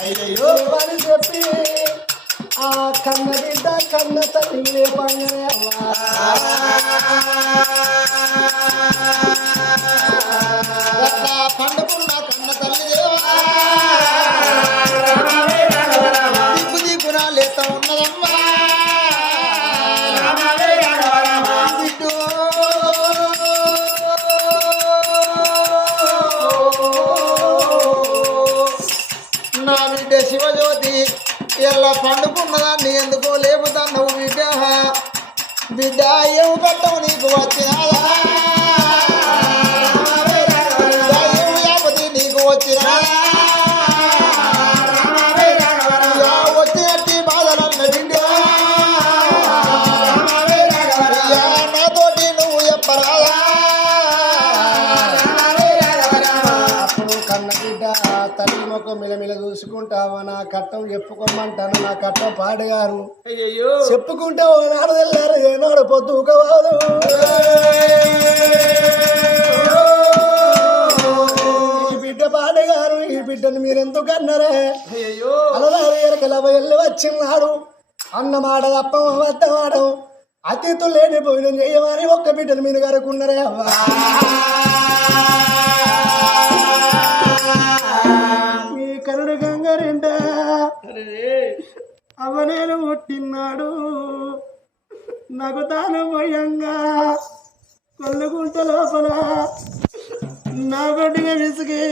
అయ్యో అని చెప్పి ఆ కన్న బిడ్డ కన్న తల్లి పంగనే పండుకున్న కన్న తల్లి దిక్కు దిక్కున లేత ఉన్నదమ్మా నా బిడ్డ శివజ్యోతి ఇలా పండుకున్నదాన్ని ఎందుకో లేపుతావు బిడ్డ బిడ్డ ఏమి కట్టవు నీకు వచ్చినాదా నీకు వచ్చినా వచ్చినట్టు బాధలన్న బిడ్డ నాతోటి నువ్వు చెప్పరాదా అప్పుడు కన్న బిడ్డ తల్లి ముఖం మిలమిల చూసుకుంటావా నా కట్టం చెప్పుకోమంటాను నా కట్టం పాడగారు చెప్పుకుంటే ఓ నాడు తెల్లారు ఏనాడు పొద్దుకోవాలి ఈ బిడ్డ పాడగారు ఈ బిడ్డను మీరెందుకు అన్నారే అలవారు ఎరకల వెళ్ళి వచ్చినాడు అన్న మాట తప్ప వద్దవాడు అతిథులు లేని భోజనం చేయమని ఒక్క బిడ్డను మీరు గారుకున్నారే అవ్వా మీ కరుడు గంగారెండ అవనేను పుట్టినాడు నాకు తాను పోయంగా కొల్లుగుంట లోపల నా గొడ్డుగా విసిగి